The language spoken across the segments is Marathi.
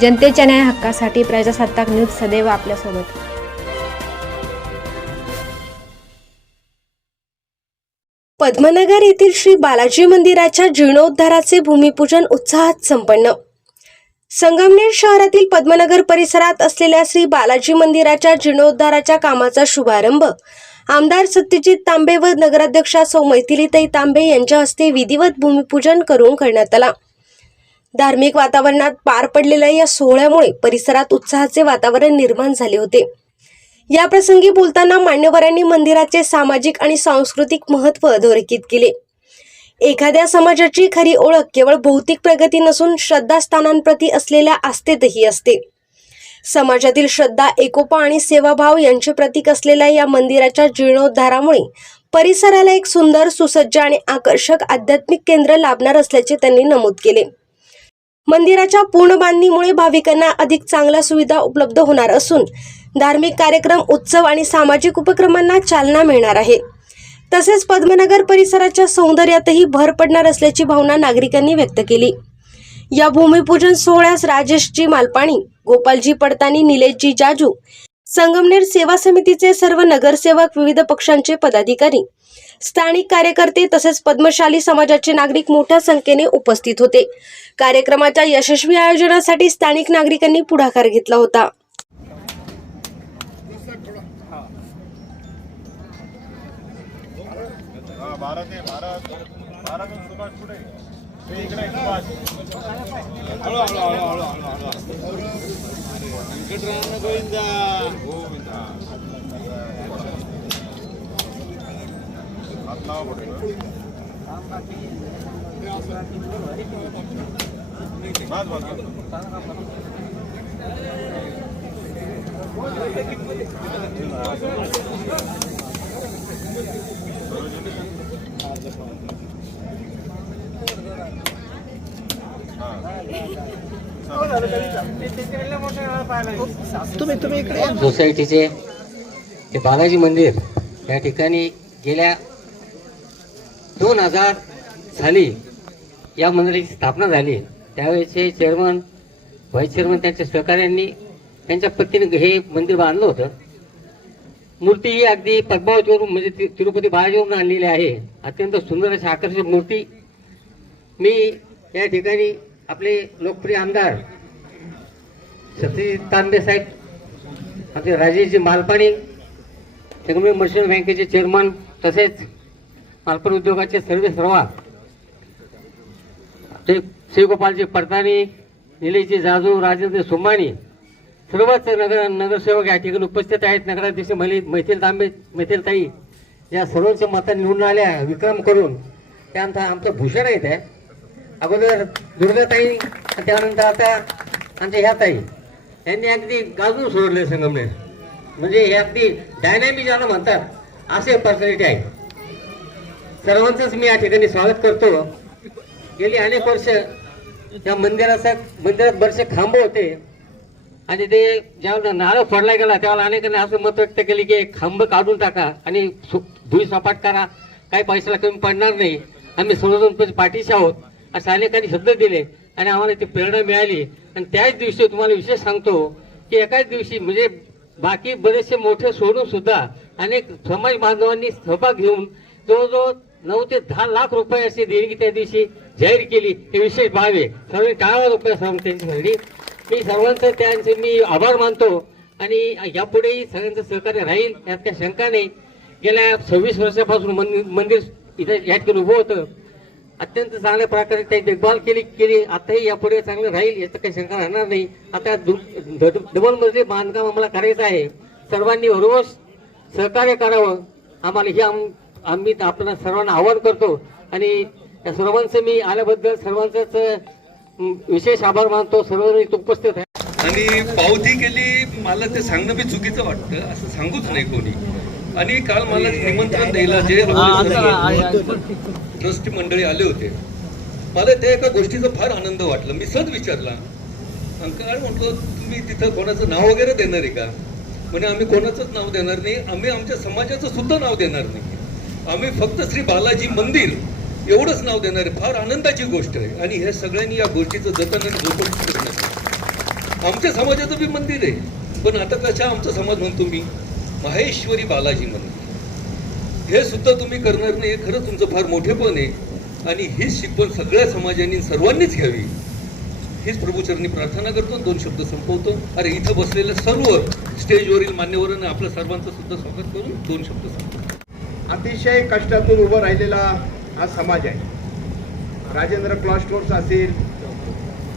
जनतेच्या न्याय हक्कासाठी प्रजासत्ताक न्यूज सदैव आपल्यासोबत। पद्मनगर येथील श्री बालाजी मंदिराच्या जीर्णोद्धाराचे भूमिपूजन उत्साहात संपन्न। संगमनेर शहरातील पद्मनगर परिसरात असलेल्या श्री बालाजी मंदिराच्या जीर्णोद्धाराच्या कामाचा शुभारंभ आमदार सत्यजित तांबे व नगराध्यक्षा सौ मैथिलीताई तांबे यांच्या हस्ते विधिवत भूमिपूजन करून करण्यात आला। धार्मिक वातावरणात पार पडलेल्या या सोहळ्यामुळे परिसरात उत्साहाचे वातावरण निर्माण झाले होते। या प्रसंगी बोलताना मान्यवरांनी मंदिराचे सामाजिक आणि सांस्कृतिक महत्त्व अधोरेखित केले। एखाद्या समाजाची खरी ओळख केवळ भौतिक प्रगती नसून श्रद्धास्थानांप्रती असलेल्या आस्थेतही असते। समाजातील श्रद्धा, एकोपा आणि सेवाभाव यांचे प्रतीक असलेल्या या मंदिराच्या जीर्णोद्धारामुळे परिसराला एक सुंदर, सुसज्ज आणि आकर्षक आध्यात्मिक केंद्र लाभणार असल्याचे त्यांनी नमूद केले। मंदिराच्या पूर्ण बांधणीमुळे भाविकांना अधिक चांगल्या सुविधा उपलब्ध होणार असून धार्मिक कार्यक्रम, उत्सव आणि सामाजिक उपक्रमांना चालना मिळणार आहे। तसेच पद्मनगर परिसराच्या सौंदर्यातही भर पडणार असल्याची भावना नागरिकांनी व्यक्त केली। या भूमिपूजन सोहळ्यास राजेशजी मालपाणी, गोपालजी पडतानी, निलेशजी जाजू, संगमनेर सेवा समितीचे सर्व नगरसेवक, विविध पक्षांचे पदाधिकारी, स्थानिक कार्यकर्ते तसेच पद्मशाली समाजाचे नागरिक मोठ्या संख्येने उपस्थित होते। कार्यक्रमाच्या यशस्वी आयोजनासाठी स्थानिक नागरिकांनी पुढाकार घेतला होता। सोसायटीचे ते बालाजी मंदिर या ठिकाणी गेल्या 2000 साली या मंदिराची स्थापना झाली। त्यावेळेचे चेअरमन, व्हाईस चेअरमन त्यांच्या सहकार्यांनी त्यांच्या पत्नीने हे मंदिर बांधलं होतं। मूर्ती ही अगदी पद्मावतीवरून म्हणजे तिरुपती बालाजीवरून आणलेली आहे। अत्यंत सुंदर अशी आकर्षक मूर्ती। मी या ठिकाणी आपले लोकप्रिय आमदार सत्यजित तांबे साहेब, आपले राजेशजी मालपाणी, संगमनेर मर्चंट बँकेचे चेअरमन, तसेच मालपाणी उद्योगाचे सर्वा ते शिवगोपालजी पडतानी, निलेशजी जाजू, राजेंद्र सोमाणी, सर्वच नगरसेवक या ठिकाणी उपस्थित आहेत। नगराध्यक्ष मैथिलीताई या सर्वांच्या मतांनी निवडून आल्या विक्रम करून। त्यानंतर आमचं भूषण येत आहे, अगोदर दुर्गाताई, त्यानंतर आता आमच्या ह्या ताई यांनी अगदी गाजून सोडले संगमनेर। म्हणजे हे अगदी डायनॅमिक ज्याला म्हणतात असे पर्सनॅलिटी आहे। सर्वांचंच मी या ठिकाणी स्वागत करतो। गेली अनेक वर्ष या मंदिरात बरेचसे खांब होते आणि ते ज्यावेळेला नारळ फोडला गेला त्यावेळेला अनेकांनी असं मत व्यक्त केले की खांब काढून टाका आणि भुई सपाट करा, काही पैशाला कमी पडणार नाही, आम्ही सर्वजण पाठीशी आहोत असं अनेकांनी शब्द दिले आणि आम्हाला ती प्रेरणा मिळाली। आणि त्याच दिवशी तुम्हाला विशेष सांगतो की एकाच दिवशी म्हणजे बाकी बरेचसे मोठे सोडून सुद्धा अनेक समाज बांधवांनी सहभाग घेऊन जवळजवळ 9 ते 10 लाख रुपये अशी देणगी त्या दिवशी जाहीर केली। हे विशेष बाब आहे। सर्वांनी टाळा रुपये त्यांच्यासाठी मी सर्वांचं त्यांचे मी आभार मानतो आणि यापुढेही सगळ्यांचं सहकार्य राहील यात काही शंका नाही। गेल्या 26 वर्षापासून मंदिर इथे या ठिकाणी उभं होतं। अत्यंत चांगल्या प्रकारे त्याची देखभाल केली आताही यापुढे चांगलं राहील याचं काही शंका राहणार नाही। आता डबल मजली बांधकाम आम्हाला करायचं आहे। सर्वांनी रोज सहकार्य करावं आम्हाला ही आम्ही आपल्याला सर्वांना आवाहन करतो आणि या सर्वांचं मी आल्याबद्दल सर्वांचंच विशेष आभार मानतो। सर्वांनी उपस्थित आहे आणि पावती केली मला ते सांगणं बी चुकीचं वाटतं, असं सांगूच नाही कोणी। आणि काल मला निमंत्रण द्यायला जे ट्रस्टी मंडळी आले होते, मला त्या एका गोष्टीचा फार आनंद वाटला। मी सहज विचारला, अंकल म्हटलं तुम्ही तिथं कोणाचं नाव वगैरे देणार आहे का? म्हणे आम्ही कोणाचंच नाव देणार नाही, आम्ही आमच्या समाजाचं सुद्धा नाव देणार नाही, आम्ही फक्त श्री बालाजी मंदिर एवढंच नाव देणार आहे। फार आनंदाची गोष्ट आहे आणि हे सगळ्यांनी या गोष्टीचं जतन आणि जतन करण्याचं आमच्या समाजाचं बी मंदिर आहे, पण आता कशा आमचा समाज म्हणतो मी माहेश्वरी बालाजी मंदिर, हे सुद्धा तुम्ही करणार नाही, हे खरंच तुमचं फार मोठेपण आहे आणि हीच शिकवण सगळ्या समाजांनी सर्वांनीच घ्यावी, हीच प्रभूचरणी प्रार्थना करतो. 2 शब्द संपवतो. अरे इथं बसलेल्या सर्व स्टेजवरील मान्यवरांना आपल्या सर्वांचं सुद्धा स्वागत करून 2 शब्द संपवतो. अतिशय कष्टातून उभं राहिलेला हा समाज आहे. राजेंद्र क्लॉथ स्टोर्स असेल,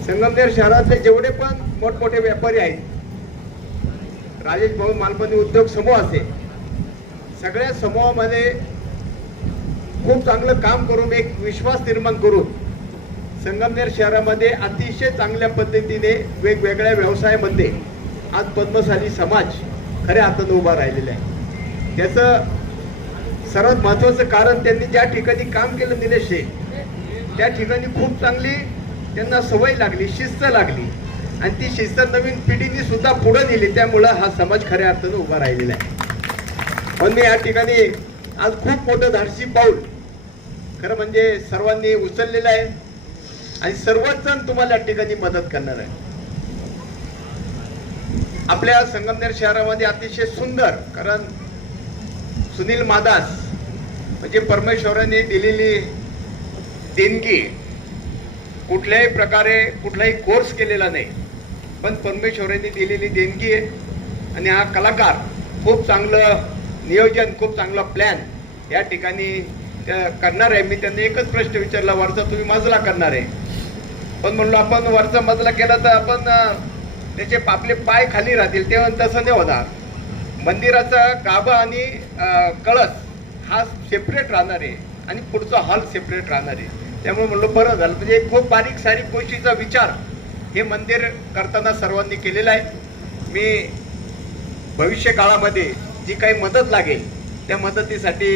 संगमनेर शहरातले जेवढे पण मोठमोठे व्यापारी आहेत, राजेश भाऊ मालपणी उद्योग समूह असेल, सगळ्या समूहामध्ये खूप चांगलं काम करून एक विश्वास निर्माण करून संगमनेर शहरामध्ये अतिशय चांगल्या पद्धतीने वेगवेगळ्या व्यवसायामध्ये आज पद्मशाली समाज खऱ्या हाताने उभा राहिलेला आहे. त्याचं सर्वात महत्त्वाचं कारण त्यांनी ज्या ठिकाणी काम केलं निलेश शेठ, त्या ठिकाणी खूप चांगली त्यांना सवय लागली, शिस्त लागली आणि ती शिस्त नवीन पिढीने सुद्धा पुढे नेली. त्यामुळं हा समाज खऱ्या अर्थानं उभा राहिलेला आहे. पण मी या ठिकाणी आज खूप मोठं धाडसी पाऊल खरं म्हणजे सर्वांनी उचललेलं आहे आणि सर्वच जण तुम्हाला या ठिकाणी मदत करणार आहे. आपल्या संगमनेर शहरामध्ये अतिशय सुंदर, कारण सुनील मादास म्हणजे परमेश्वराने दिलेली देणगी, कुठल्याही प्रकारे कुठलाही कोर्स केलेला नाही, पण परमेश्वराने दिलेली देणगी आहे आणि हा कलाकार खूप चांगलं नियोजन, खूप चांगला प्लॅन या ठिकाणी करणार आहे. मी त्यांना एकच प्रश्न विचारला, वरचा तुम्ही मजला करणार आहे, पण म्हणलो आपण वरचा मजला केला तर आपण त्याचे आपले पाय खाली राहतील, तेव्हा तसं नाही होणार. मंदिराचा गाभा आणि कळस हा सेपरेट राहणार आहे आणि पुढचा हॉल सेपरेट राहणार आहे. त्यामुळे म्हणलो बरं झालं, म्हणजे खूप बारीक सारीक गोष्टीचा विचार हे मंदिर करताना सर्वांनी केलेला आहे. मी भविष्य काळामध्ये जी काही मदत लागेल त्या मदतीसाठी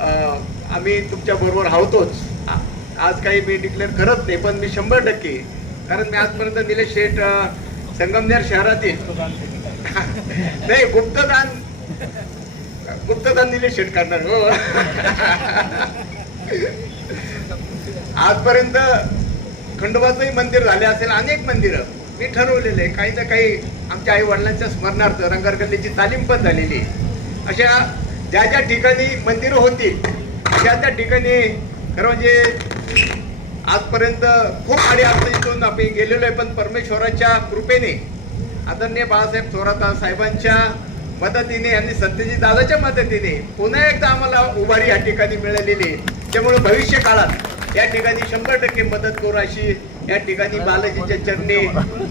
आम्ही तुमच्या बरोबर आहोतच. आज काही मी डिक्लेअर करत नाही, पण मी 100%, कारण मी आजपर्यंत निलेश शेठ संगमनेर शहरातील नाही गुप्तदान निलेश शेठ करणार हो. आजपर्यंत खंडोबाचंही मंदिर झाले असेल, अनेक मंदिरं मी ठरवलेले, काही ना काही आमच्या आई वडिलांच्या स्मरणार्थ रंगारगल्लीची तालीम पण झालेली. अशा ज्या ज्या ठिकाणी मंदिरं होतील त्या ठिकाणी खरं म्हणजे आजपर्यंत खूप अडीअडचणीतून आपण गेलेलो आहे, पण परमेश्वराच्या कृपेने, आदरणीय बाळासाहेब थोरात साहेबांच्या मदतीने आणि सत्यजित दादाच्या मदतीने पुन्हा एकदा आम्हाला उभारी या ठिकाणी मिळालेली. त्यामुळे भविष्य काळात या ठिकाणी 100% मदत करू अशी या ठिकाणी बालाजीच्या चरणी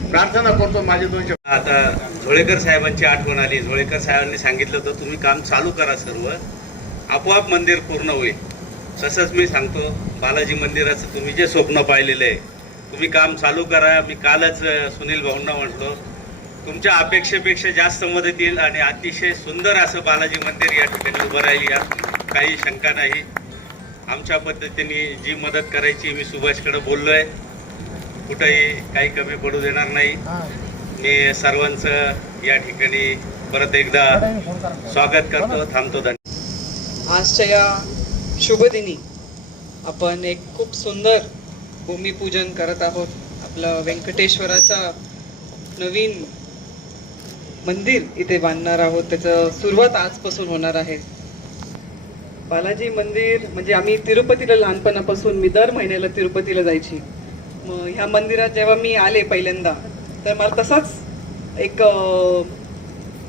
प्रार्थना करतो. माझे 2 शब्द. आता झोळेकर साहेबांची आठवण आली. झोळेकर साहेबांनी सांगितलं होतं तुम्ही काम चालू करा, सर्व आपोआप मंदिर पूर्ण होईल. तसंच मी सांगतो, बालाजी मंदिराचं तुम्ही जे स्वप्न पाहिलेलं आहे तुम्ही काम चालू करा. मी कालच सुनील भाऊंना म्हटलो तुमच्या अपेक्षेपेक्षा जास्त मदत येईल आणि अतिशय सुंदर असं बालाजी मंदिर या ठिकाणी उभं राहील, यात काही शंका नाही. आमच्या पद्धतीने जी मदत करायची मी सुभाषकडे बोललो आहे, कुठंही काही कमी पडू देणार नाही. मी सर्वांचं या ठिकाणी परत एकदा स्वागत करतो, थांबतो. धन्यवाद. आजच्या या शुभदिनी आपण एक खूप सुंदर भूमिपूजन करत आहोत. आपलं व्यंकटेश्वराचा नवीन मंदिर इथे बांधणार आहोत. त्याचं सुरुवात आजपासून होणार आहे. बालाजी मंदिर म्हणजे आम्ही तिरुपतीला लहानपणापासून मी दर महिन्याला तिरुपतीला जायची. मग ह्या मंदिरात जेव्हा मी आले पहिल्यांदा तर मला तसाच एक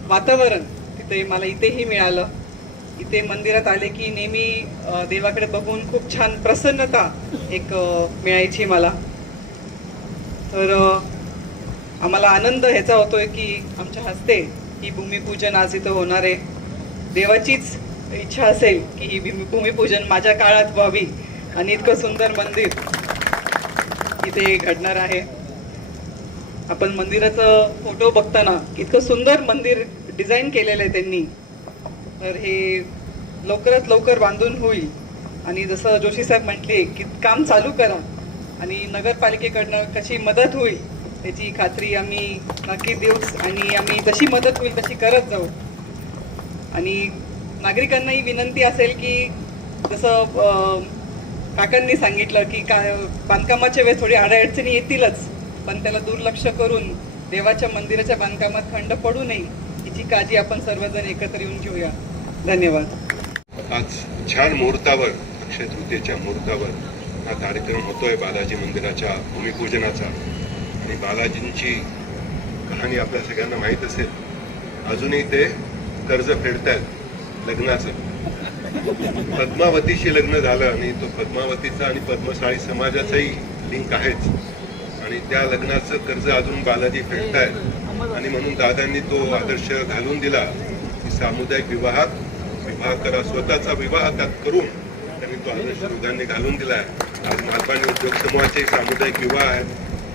वातावरण तिथे मला इथेही मिळालं. इथे मंदिरात आले की नेहमी देवाकडे बघून खूप छान प्रसन्नता एक मिळायची मला. तर आम्हाला आनंद ह्याचा होतोय की आमच्या हस्ते ही भूमिपूजन आज इथं होणार आहे. देवाचीच इच्छा असेल की ही भूमिपूजन माझ्या काळात व्हावी आणि इतकं सुंदर मंदिर इथे घडणार आहे. आपण मंदिराचं फोटो बघताना इतकं सुंदर मंदिर डिझाईन केलेलं आहे त्यांनी. तर हे लवकरात लवकर बांधून होईल आणि जसं जोशी साहेब म्हटले की काम चालू करा आणि नगरपालिकेकडनं कशी मदत होईल त्याची खात्री आम्ही नक्की देऊच आणि आम्ही जशी मदत होईल तशी करत जाऊ. आणि नागरिकांनाही विनंती असेल की जसं काकांनी सांगितलं की बांधकामाच्या वेळेस थोडी अडचणी येतीलच, पण त्याला दुर्लक्ष करून देवाच्या मंदिराच्या बांधकामात खंड पडू नये याची काळजी आपण सर्वजण एकत्र येऊन घेऊया. धन्यवाद. आज छान मुहूर्तावर, अक्षय तृतीयेच्या मुहूर्तावर हा कार्यक्रम होतोय बालाजी मंदिराच्या भूमिपूजनाचा. आणि बालाजींची कहाणी आपल्या सगळ्यांना माहीत असेल. अजूनही ते कर्ज फेडतायत लग्नाचं. पद्मावतीशी लग्न झालं आणि तो पद्मावतीचा आणि पद्मशाळी समाजाचाही लिंक आहेच. आणि त्या लग्नाचं कर्ज अजून बालाजी फेडतायत. आणि म्हणून दादांनी तो आदर्श घालून दिला की सामुदायिक विवाहात विवाह करा. स्वतःचा विवाह त्यात करून त्यांनी तो आदर्श दोघांनी घालून दिलाय. आज मालपाणी उद्योग समूहाचे सामुदायिक विवाह आहेत.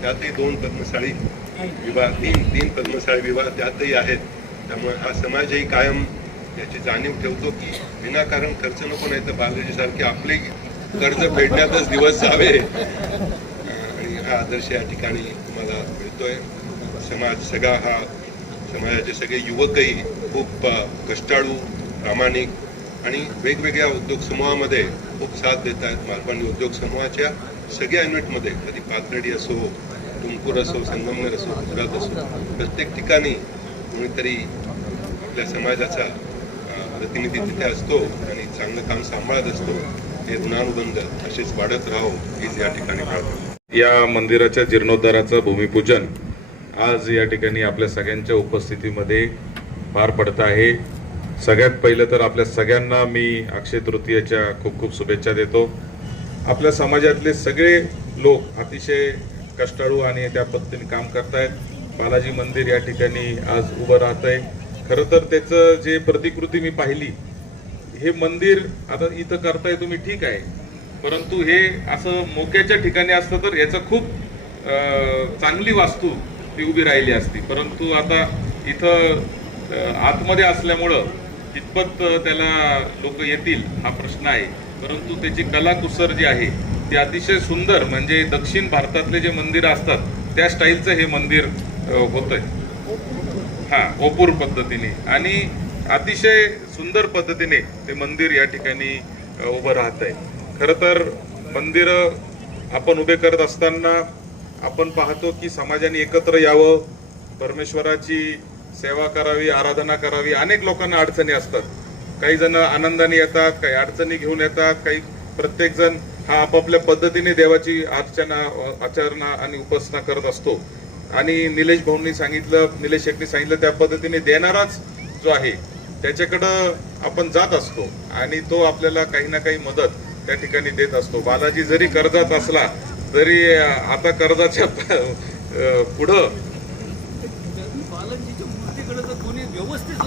त्यातही 2 पद्मशाळी विवाह, तीन पद्मशाळी विवाह त्यातही आहेत. त्यामुळे हा समाजही कायम याची जाणीव ठेवतो की विनाकारण खर्च नको, नाही तर बालाजीसारखे आपले कर्ज फेडण्यातच दिवस जावे. आणि हा आदर्श या ठिकाणी तुम्हाला मिळतोय. समाज सगळा हा समाजाचे सगळे युवकही खूप कष्टाळू, प्रामाणिक आणि वेगवेगळ्या उद्योग समूहामध्ये खूप साथ देत आहेत. मालपाणी उद्योग समूहाच्या सगळ्या युनिटमध्ये, कधी पाथर्डी असो, तुमकूर असो, संगमनेर असो, गुजरात असो, प्रत्येक ठिकाणी कोणीतरी आपल्या समाजाचा प्रतिनिधी तिथे असतो आणि चांगलं काम सांभाळत असतो. हे ऋणानुबंध असेच वाढत राहो हीच या ठिकाणी प्रार्थना. या मंदिराच्या जीर्णोद्धाराचं भूमिपूजन आज या ठिकाणी आपल्या सगळ्यांच्या उपस्थितीमध्ये पार पडत आहे. सगळ्यात पहिलं तर आपल्या सगळ्यांना मी अक्षय तृतीयेच्या खूप खूप शुभेच्छा देतो. आपल्या समाजातले सगळे लोक अतिशय कष्टाळू आणि त्या पद्धतीने काम करतायत. बालाजी मंदिर या ठिकाणी आज उभं राहतंय. खरं तर त्याचं जे प्रतिकृती मी पाहिली, हे मंदिर आता इथं करताय तुम्ही ठीक आहे, परंतु हे असं मोक्याच्या ठिकाणी असतं तर याचं खूप चांगली वास्तू ती उभी राहिली असती. परंतु आता इथं आतमध्ये असल्यामुळं कितपत त्याला लोक येतील हा प्रश्न आहे. परंतु त्याची कलाकुसर जी आहे ती अतिशय सुंदर, म्हणजे दक्षिण भारतातले जे मंदिर असतात त्या स्टाईलचं हे मंदिर होतंय. ओपूर पद्धतीने आणि अतिशय सुंदर पद्धतीने ते मंदिर या ठिकाणी उभं राहत आहे. खरं तर मंदिर आपण उभे करत असताना आपण पाहतो की समाजाने एकत्र यावं, परमेश्वराची सेवा करावी, आराधना करावी. अनेक लोकांना अडचणी असतात. काही जण आनंदाने येतात, काही अडचणी घेऊन येतात, काही प्रत्येक जण हा आपापल्या पद्धतीने देवाची आचरणा आणि उपासना करत असतो. आणि निलेश भाऊंनी सांगितलं, निलेश शेट्टी सांगितलं त्या पद्धतीने देणाराच जो आहे त्याच्याकडं आपण जात असतो आणि तो आपल्याला काही ना काही मदत त्या ठिकाणी देत असतो. बालाजी जरी कर्जात असला तरी आता कर्जाच्या पुढं बालाजीच्या मूर्तीकडे जर कोणी व्यवस्थित,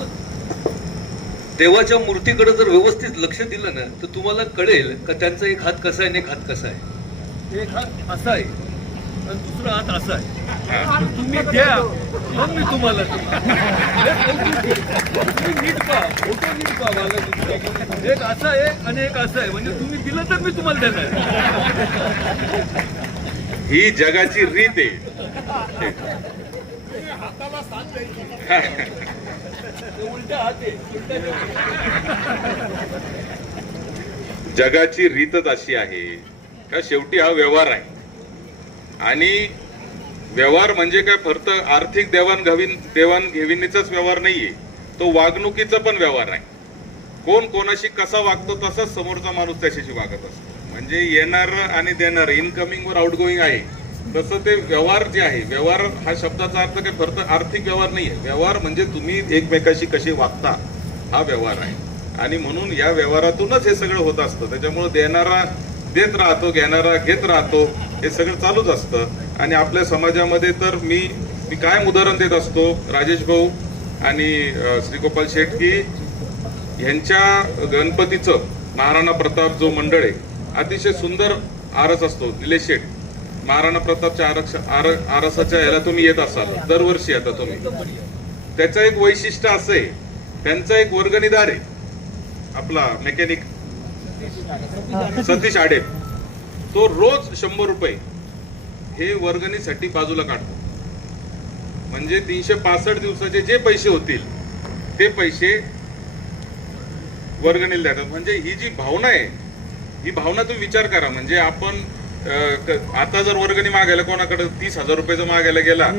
देवाच्या मूर्तीकडे जर व्यवस्थित लक्ष दिलं ना तर तुम्हाला कळेल का त्यांचा एक हात कसा आहे आणि एक हात कसा आहे. एक हात असा आहे आणि दुसरा हात असा आहे. तुम्ही द्या मग मी तुम्हाला नीट पहा, फोटो नीट पहा. बालाजी एक असा आहे आणि एक असा आहे, म्हणजे तुम्ही दिलं तर मी तुम्हाला देणार. ही जगाची रीत आहे. उलटा हात आहे, जगाची रीतच अशी आहे का शेवटी हा व्यवहार आहे. आणि व्यवहार म्हणजे काय फक्त आर्थिक देवाणघेवाणीचाच व्यवहार नाहीये, तो वागणुकीचा पण व्यवहार आहे. कोण कोणाशी कसा वागतो तसाच समोरचा माणूस त्याच्याशी वागत असतो. म्हणजे येणार आणि देणार, इनकमिंग वर आउटगोईंग आहे. तसं ते व्यवहार जे आहे, व्यवहार हा शब्दाचा अर्थ काय फक्त आर्थिक व्यवहार नाहीये. व्यवहार म्हणजे तुम्ही एकमेकाशी कशी वागता हा व्यवहार आहे. आणि म्हणून या व्यवहारातूनच हे सगळं होत असतं. त्याच्यामुळे देणारा देत राहतो, घेणारा घेत राहतो, हे सगळं चालूच असतं. आणि आपल्या समाजामध्ये तर मी कायम उदाहरण देत असतो. राजेश भाऊ आणि श्रीगोपाल शेठ की यांच्या गणपतीचं महाराणा प्रताप जो मंडळ आहे अतिशय सुंदर आरस असतो. निलेश शेठ महाराणा प्रतापच्या आरसाच्या याला तुम्ही येत असाल दरवर्षी. आता तुम्ही त्याचं एक वैशिष्ट्य असं आहे, त्यांचा एक वर्गणीदार आहे आपला मेकॅनिक सतीश आडेप, तो रोज 100 रुपये हे वर्गणीसाठी बाजूला काढतो. म्हणजे 365 दिवसाचे जे पैसे होतील ते पैसे वर्गणीला देतात. म्हणजे ही जी भावना आहे, ही भावना तुम्ही विचार करा. म्हणजे आपण आता जर वर्गणी मागायला कोणाकडे 30,000 रुपयाचं मागायला गेला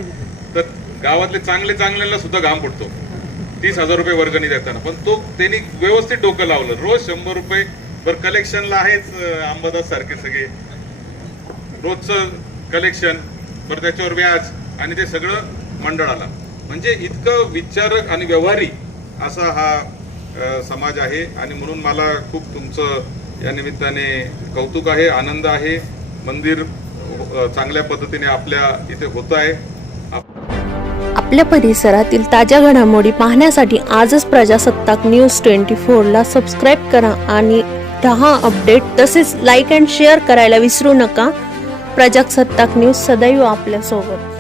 तर गावातले चांगल्याला सुद्धा घाम फुटतो 30,000 रुपये वर्गणी देताना. पण तो त्यांनी व्यवस्थित डोकं लावलं. रोज 100 रुपये बरं कलेक्शनला आहेच अंबादास सारखे सगळे, रोजचं कलेक्शन बरं त्याच्यावर व्याज आणि ते सगळं मंडळाला. म्हणजे इतकं विचारक आणि व्यवहारी असा हा समाज आहे. आणि म्हणून मला खूप तुमचं या निमित्ताने कौतुक आहे, आनंद आहे. मंदिर चांगल्या पद्धतीने आपल्या इथे होत आहे. आपल्या परिसरातील ताज्या घडामोडी पाहण्यासाठी आजच प्रजासत्ताक न्यूज 24 ला सबस्क्राईब करा आणि रहा अपडेट. तसेच लाईक अँड शेअर करायला विसरू नका. प्रजासत्ताक न्यूज सदैव आपल्यासोबत.